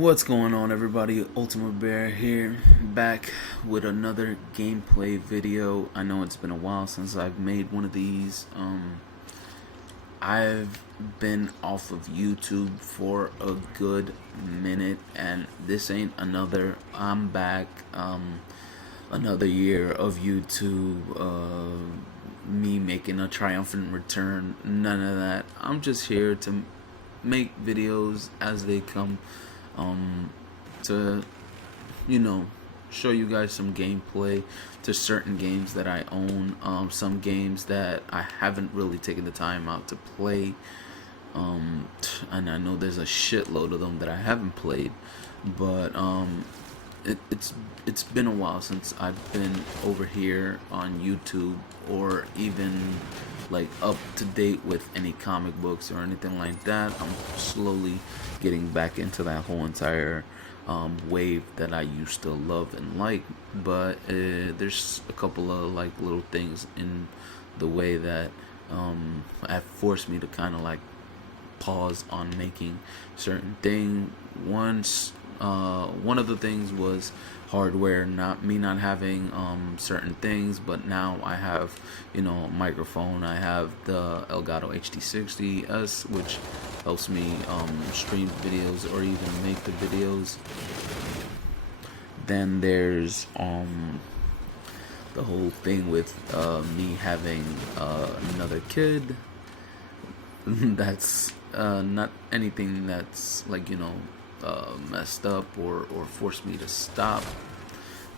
What's going on, everybody? Ultimate Bear here, back with another gameplay video. I know it's been a while since I've made one of these. I've been off of YouTube for a good minute, and this ain't another. I'm back. Another year of YouTube. Me making a triumphant return. None of that. I'm just here to make videos as they come. To show you guys some gameplay to certain games that I own, some games that I haven't really taken the time out to play, and I know there's a shitload of them that I haven't played, but it's been a while since I've been over here on YouTube, or even like up to date with any comic books or anything like that. I'm slowly getting back into that whole entire wave that I used to love and like, but there's a couple of like little things in the way that have forced me to kind of like pause on making certain thing. One of the things was hardware, not having certain things, but now I have a microphone. I have the Elgato HD60S, which helps me stream videos or even make the videos. Then there's the whole thing with me having another kid. That's not anything that's like messed up or forced me to stop,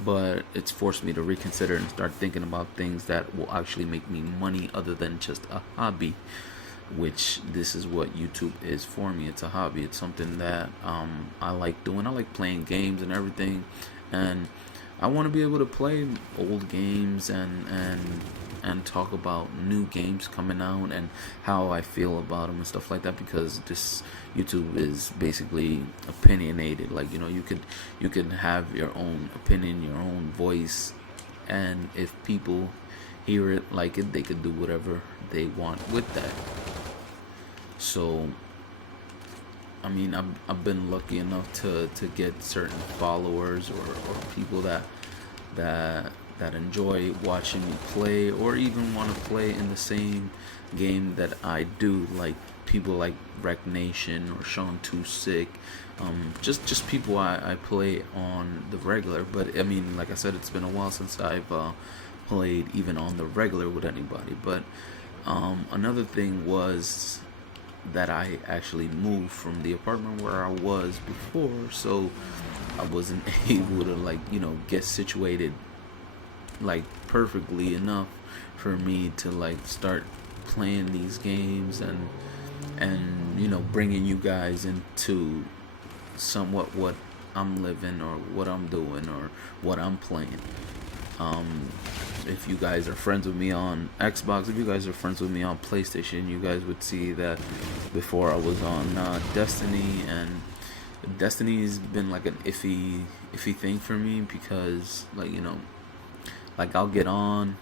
but it's forced me to reconsider and start thinking about things that will actually make me money other than just a hobby, which this is what YouTube is for me. It's a hobby. It's something that I like doing. I like playing games and everything, and I want to be able to play old games and talk about new games coming out and how I feel about them and stuff like that, because this YouTube is basically opinionated. Like you could have your own opinion, your own voice, and if people hear it, like it, they could do whatever they want with that. So I mean, I've been lucky enough to get certain followers or people that enjoy watching me play, or even want to play in the same game that I do, like people like Wreck Nation or Sean Too Sick, just people I play on the regular. But I mean, like I said, it's been a while since I've played even on the regular with anybody. But another thing was that I actually moved from the apartment where I was before, so I wasn't able to get situated like perfectly enough for me to like start playing these games and bringing you guys into somewhat what I'm living or what I'm doing or what I'm playing. If you guys are friends with me on Xbox, if you guys are friends with me on PlayStation, you guys would see that before I was on Destiny, and Destiny's been like an iffy thing for me, because like I'll get on,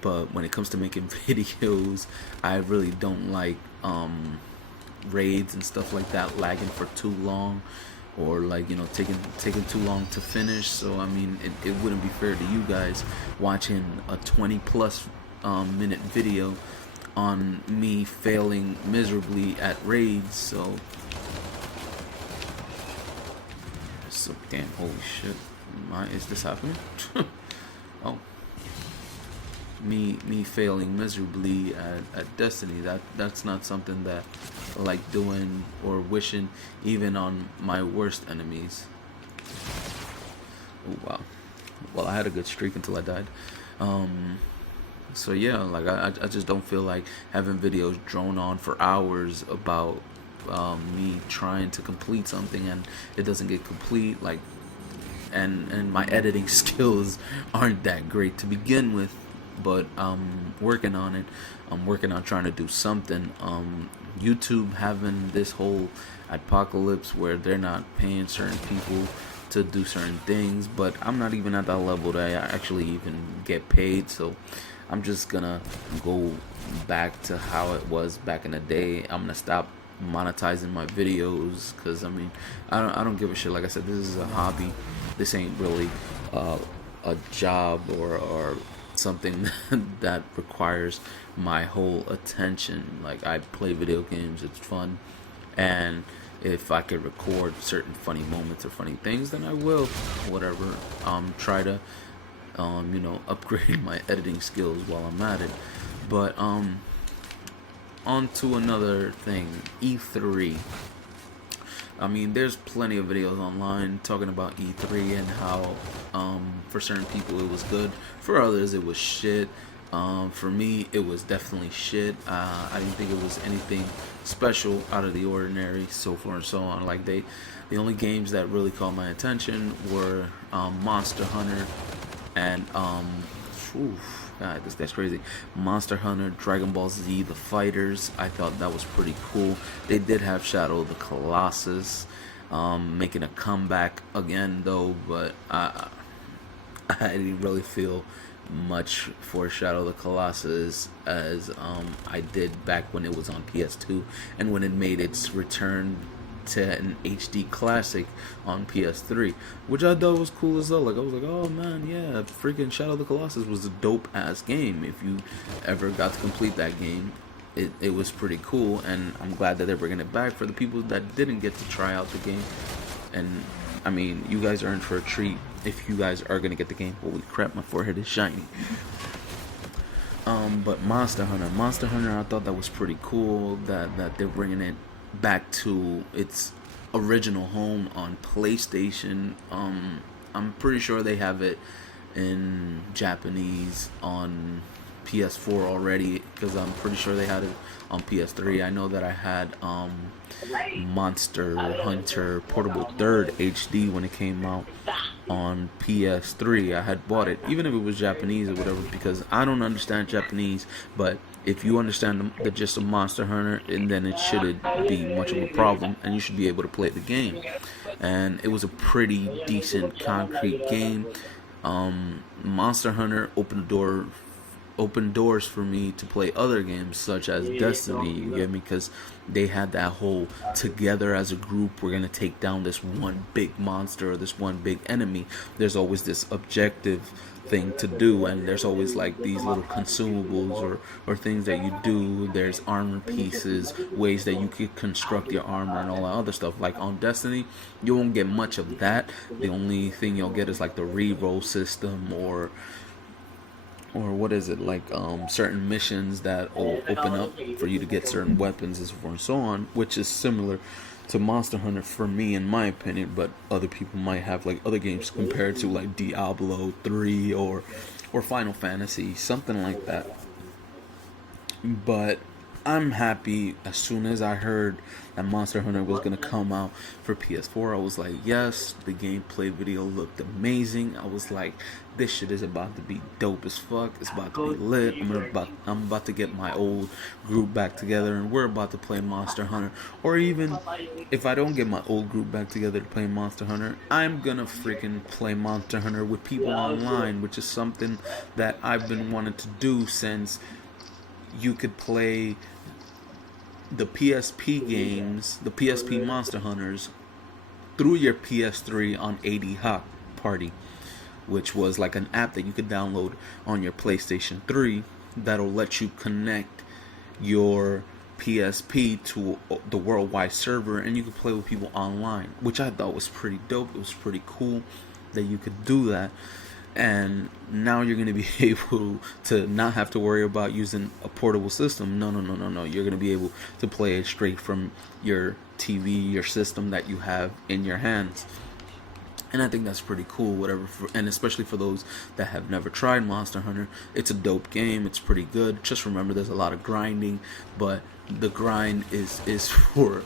but when it comes to making videos, I really don't like raids and stuff like that lagging for too long, or taking too long to finish. So I mean, it wouldn't be fair to you guys watching a 20+ minute video on me failing miserably at raids. So damn, holy shit, is this happening? Oh, me failing miserably at Destiny, that's not something that I like doing or wishing even on my worst enemies. Oh wow. Well, I had a good streak until I died. So yeah, like I just don't feel like having videos drone on for hours about me trying to complete something and it doesn't get complete, like, and my editing skills aren't that great to begin with, but I'm working on it. I'm working on trying to do something. YouTube having this whole apocalypse where they're not paying certain people to do certain things, but I'm not even at that level that I actually even get paid. So I'm just gonna go back to how it was back in the day. I'm gonna stop monetizing my videos, because I mean, I don't give a shit. Like I said, this is a hobby. This ain't really a job or something that requires my whole attention. Like, I play video games, it's fun, and if I could record certain funny moments or funny things, then I will. Whatever. Try to upgrade my editing skills while I'm at it. But on to another thing, E3. I mean, there's plenty of videos online talking about E3 and how for certain people it was good, for others it was shit. For me, it was definitely shit. I didn't think it was anything special, out of the ordinary, so forth and so on. Like, the only games that really caught my attention were Monster Hunter and God, this guy's crazy. Monster Hunter, Dragon Ball Z, The Fighters. I thought that was pretty cool. They did have Shadow of the Colossus making a comeback again, though, but I didn't really feel much for Shadow of the Colossus as I did back when it was on PS2 and when it made its return to an HD classic on PS3, which I thought was cool as hell. Like, I was like, oh man, yeah, freaking Shadow of the Colossus was a dope ass game. If you ever got to complete that game, it was pretty cool, and I'm glad that they're bringing it back for the people that didn't get to try out the game. And I mean, you guys are in for a treat if you guys are gonna get the game. Holy crap, my forehead is shiny. But Monster Hunter, I thought that was pretty cool that they're bringing it back to its original home on PlayStation. I'm pretty sure they have it in Japanese on PS4 already, because I'm pretty sure they had it on PS3. I know that I had Monster Hunter Portable 3rd HD when it came out on PS3. I had bought it, even if it was Japanese or whatever, because I don't understand Japanese, but if you understand the gist of Monster Hunter, and then it shouldn't be much of a problem, and you should be able to play the game. And it was a pretty decent, concrete game. Monster Hunter opened doors for me to play other games such as Destiny, you get me? Because they had that whole together as a group, we're gonna take down this one big monster or this one big enemy. There's always this objective thing to do, and there's always like these little consumables or things that you do. There's armor pieces, ways that you could construct your armor and all that other stuff. Like on Destiny, you won't get much of that. The only thing you'll get is like the reroll system, or what is it, like certain missions that will open up for you to get certain weapons and so forth and so on, which is similar to Monster Hunter for me, in my opinion. But other people might have like other games compared to like Diablo 3 or Final Fantasy, something like that. But I'm happy. As soon as I heard that Monster Hunter was going to come out for PS4, I was like, yes. The gameplay video looked amazing. I was like, this shit is about to be dope as fuck. It's about to be lit. I'm about to get my old group back together, and we're about to play Monster Hunter. Or even if I don't get my old group back together to play Monster Hunter, I'm gonna freaking play Monster Hunter with people online, which is something that I've been wanting to do since you could play the PSP games, the PSP Monster Hunters, through your PS3 on AD Hoc Party, which was like an app that you could download on your PlayStation 3 that'll let you connect your PSP to the worldwide server, and you could play with people online, which I thought was pretty dope. It was pretty cool that you could do that. And now you're going to be able to not have to worry about using a portable system. No. You're going to be able to play it straight from your TV, your system that you have in your hands. And I think that's pretty cool, whatever. And especially for those that have never tried Monster Hunter, it's a dope game. It's pretty good. Just remember, there's a lot of grinding, but the grind is for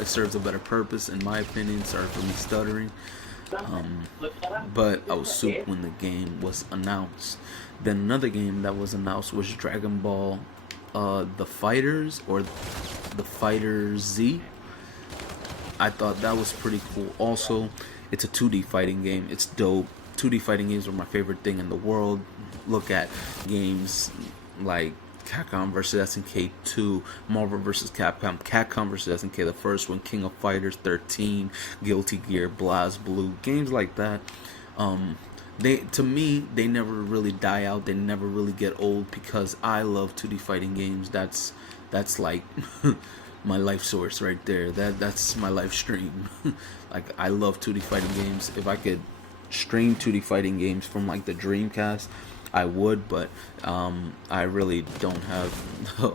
it serves a better purpose, in my opinion. Sorry for me stuttering. But I was soup when the game was announced. Then another game that was announced was Dragon Ball The Fighters, or The Fighter Z. I thought that was pretty cool. Also, it's a 2D fighting game. It's dope. 2D fighting games are my favorite thing in the world. Look at games like Capcom versus SNK 2, Marvel versus Capcom, Capcom versus SNK, the first one, King of Fighters 13, Guilty Gear, Blast Blue, games like that. They, to me, they never really die out. They never really get old because I love 2D fighting games. That's like my life source right there. That's my life stream. Like, I love 2D fighting games. If I could stream 2D fighting games from like the Dreamcast, I would, but I really don't have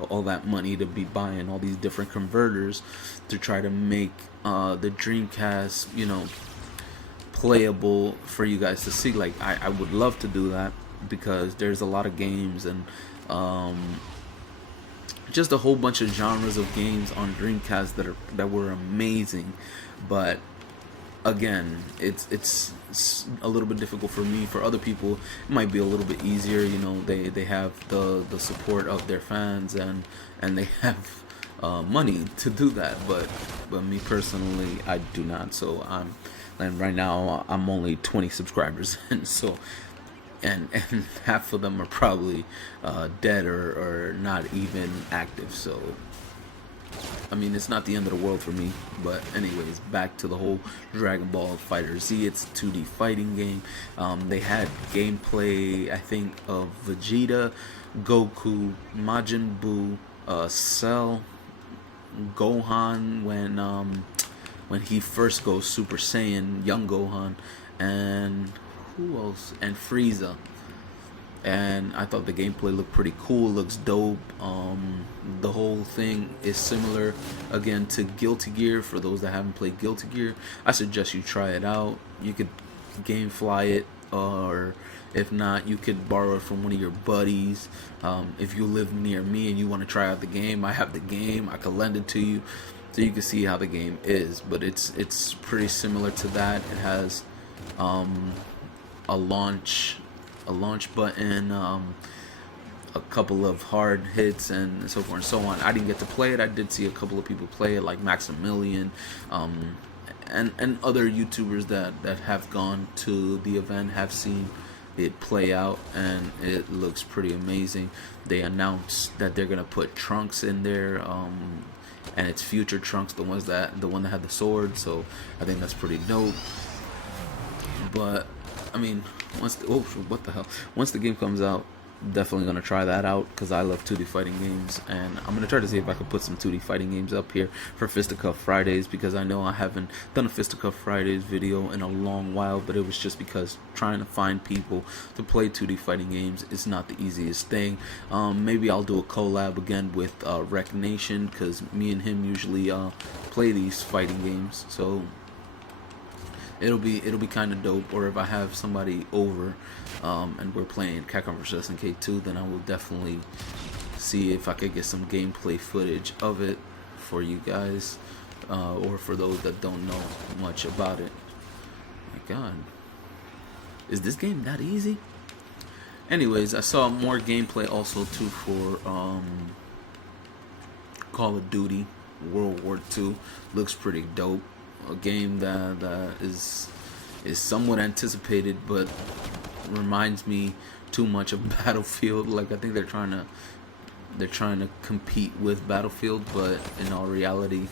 all that money to be buying all these different converters to try to make the Dreamcast, playable for you guys to see. Like, I would love to do that because there's a lot of games and just a whole bunch of genres of games on Dreamcast that were amazing, but again, it's a little bit difficult for me. For other people, it might be a little bit easier. They have the support of their fans and they have money to do that. But me personally, I do not. So and right now I'm only 20 subscribers, and so and half of them are probably dead or not even active. So I mean, it's not the end of the world for me. But anyways, back to the whole Dragon Ball Fighter Z. It's a 2D fighting game. They had gameplay, I think, of Vegeta, Goku, Majin Buu, Cell, Gohan when he first goes Super Saiyan, young Gohan, and who else? And Frieza. And I thought the gameplay looked pretty cool, looks dope. The whole thing is similar again to Guilty Gear. For those that haven't played Guilty Gear, I suggest you try it out. You could GameFly it, or if not, you could borrow it from one of your buddies. If you live near me and you want to try out the game, I have the game. I can lend it to you so you can see how the game is. But it's pretty similar to that. It has a launch button, a couple of hard hits, and so forth and so on. I didn't get to play it. I did see a couple of people play it, like Maximilian, and other YouTubers that have gone to the event have seen it play out, and it looks pretty amazing. They announced that they're gonna put Trunks in there, and it's future Trunks, the one that had the sword. So I think that's pretty dope. But I mean, once the game comes out, definitely gonna try that out because I love 2D fighting games, and I'm gonna try to see if I can put some 2D fighting games up here for Fisticuff Fridays, because I know I haven't done a Fisticuff Fridays video in a long while, but it was just because trying to find people to play 2D fighting games is not the easiest thing. Maybe I'll do a collab again with Rec Nation, because me and him usually play these fighting games, so it'll be kind of dope. Or if I have somebody over and we're playing Capcom vs SNK 2, then I will definitely see if I could get some gameplay footage of it for you guys, or for those that don't know much about it. My God, is this game that easy? Anyways, I saw more gameplay also too for Call of Duty World War II. Looks pretty dope. A game that is somewhat anticipated, but reminds me too much of Battlefield. Like, I think they're trying to compete with Battlefield, but in all reality,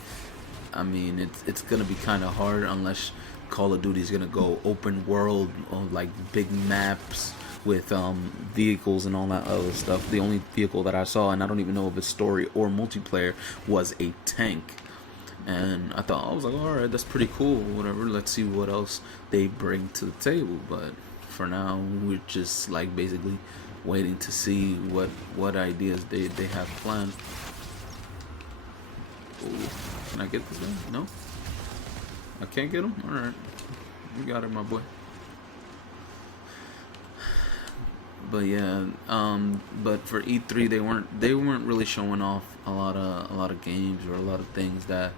I mean, it's gonna be kind of hard unless Call of Duty is gonna go open world, like big maps with vehicles and all that other stuff. The only vehicle that I saw, and I don't even know if it's story or multiplayer, was a tank. And I was like, alright, that's pretty cool, whatever. Let's see what else they bring to the table. But for now, we're just like basically waiting to see what ideas they have planned. Ooh, can I get this guy? No? I can't get him? Alright. You got it, my boy. But yeah, but for E3 they weren't really showing off a lot of games or a lot of things that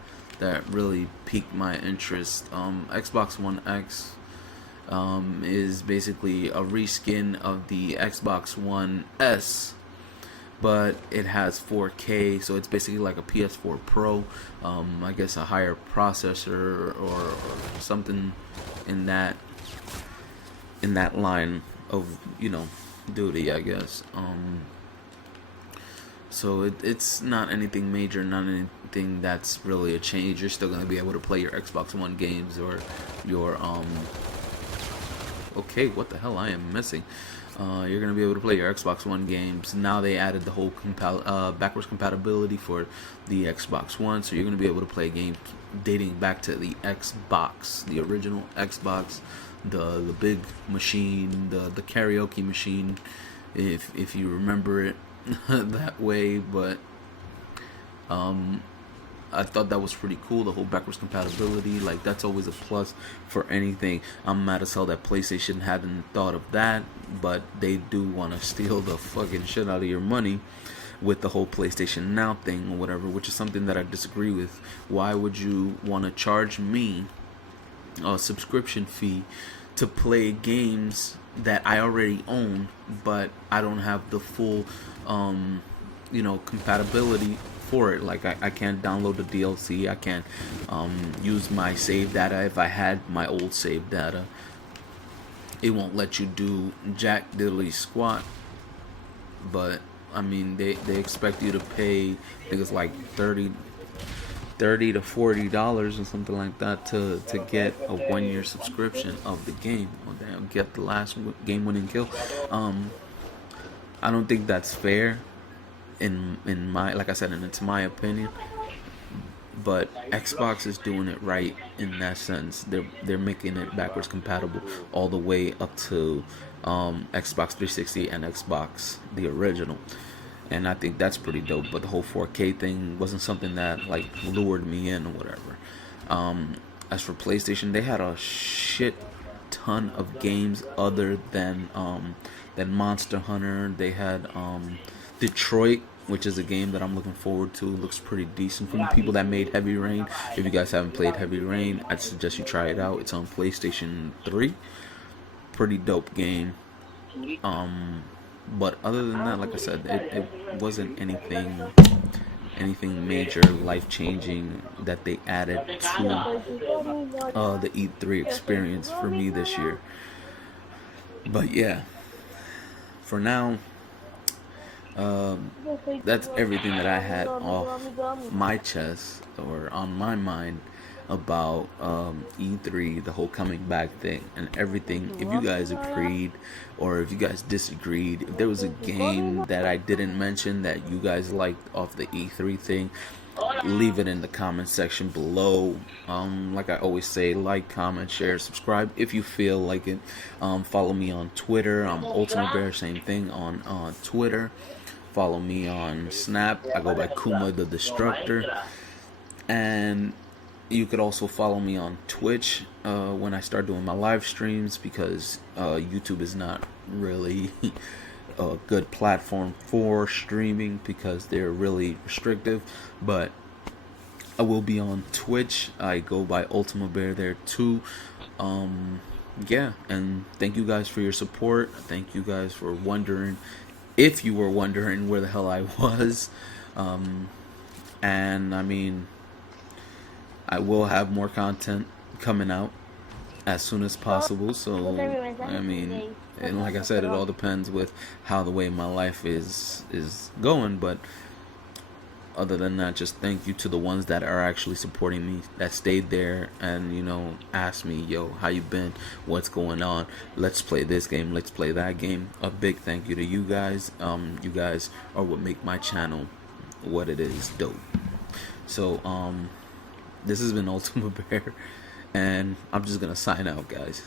really piqued my interest. Xbox One X is basically a reskin of the Xbox One S, but it has 4K, so it's basically like a PS4 Pro. I guess a higher processor or something in that line of duty, I guess. So it's not anything major, not anything that's really a change. You're still gonna be able to play your Xbox One games or your okay, what the hell I am missing. You're gonna be able to play your Xbox One games. Now they added the whole backwards compatibility for the Xbox One, so you're gonna be able to play games dating back to the Xbox, the original Xbox, the big machine, the karaoke machine, if you remember it that way. But I thought that was pretty cool, the whole backwards compatibility. Like, that's always a plus for anything. I'm mad as hell that PlayStation hadn't thought of that, but they do want to steal the fucking shit out of your money with the whole PlayStation Now thing or whatever, which is something that I disagree with. Why would you want to charge me a subscription fee to play games that I already own, but I don't have the full, compatibility for it? Like, I can't download the DLC. I can't use my save data if I had my old save data. It won't let you do jack diddly squat. But I mean, they expect you to pay, I think it's like $30 to $40 or something like that to get a 1 year subscription of the game. Or get the last game-winning kill. I don't think that's fair. In my, like I said, and it's my opinion. But Xbox is doing it right in that sense. They're making it backwards compatible all the way up to Xbox 360 and Xbox the original, and I think that's pretty dope. But the whole 4K thing wasn't something that like lured me in or whatever. As for PlayStation, they had a shit ton of games other than Monster Hunter. They had Detroit, which is a game that I'm looking forward to. It looks pretty decent from the people that made Heavy Rain. If you guys haven't played Heavy Rain, I'd suggest you try it out. It's on PlayStation 3. Pretty dope game. But other than that, like I said, it wasn't anything major, life-changing that they added to the E3 experience for me this year. But yeah, for now, that's everything that I had off my chest or on my mind about E3, the whole coming back thing and everything. If you guys agreed or if you guys disagreed, if there was a game that I didn't mention that you guys liked off the E3 thing, leave it in the comment section below. Like I always say, like, comment, share, subscribe if you feel like it. Follow me on Twitter. I'm Ultimate Bear, same thing on Twitter. Follow me on Snap. I go by Kuma the Destructor. And you could also follow me on Twitch when I start doing my live streams, because YouTube is not really a good platform for streaming because they're really restrictive. But I will be on Twitch. I go by Ultimate Bear there too. Yeah, and thank you guys for your support. Thank you guys for wondering, if you were wondering, where the hell I was. And I mean, I will have more content coming out as soon as possible. So I mean, and like I said, it all depends with how the way my life is going. But other than that, just thank you to the ones that are actually supporting me, that stayed there and, asked me, yo, how you been? What's going on? Let's play this game. Let's play that game. A big thank you to you guys. You guys are what make my channel what it is, dope. So, this has been Ultimate Bear, and I'm just gonna sign out, guys.